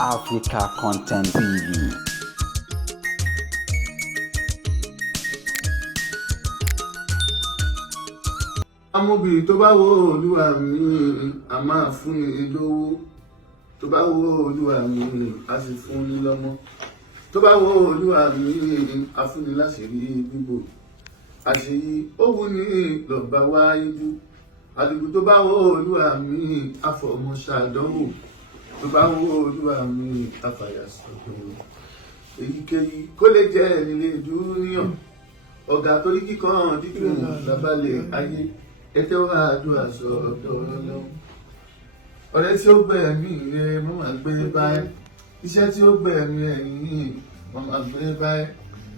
Africa Content TV. Amóbìnrin tó bá wo Olúwa mi a máa fún ni lówó, tó bá wo Olúwa mi a sì fún ni lọ́mọ, tó bá wo Olúwa mi a fún ni láṣìírí bíbò, àṣírí ó wù ní lọ́ba wá ibú, àdìgbò tó bá wo Olúwa mi a fọmọ ṣàdánwò, tó bá wo Olúwa mi a fàyà sọ̀tọ̀, èyíkéyìí kó lè jẹ́ nílé dúníyàn, ọ̀gá torí kíkan dídùn lábálẹ̀ ayé. Ètò àdúrà sọ̀rọ̀ lọ́wọ́. Ọ̀rẹ́ tí ó gbẹ̀mí rẹ̀ mo máa gbé báyìí. Iṣẹ́ tí ó gbẹ̀mí ẹ̀yìn mo máa gbé báyìí.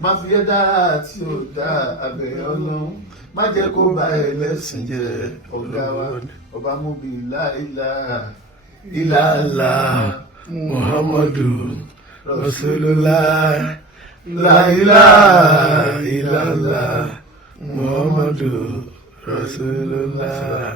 Má fi yẹ́ dára tí ó dá abẹ̀rẹ̀ Ọlọ́run. Má jẹ́ kó bá ẹ lẹ́sìn jẹ́ ọ̀gá wa. Ọba Móbi ìlàlá Muhammadu Rasulullah ilaha illallah Muhammadu Rasulullah.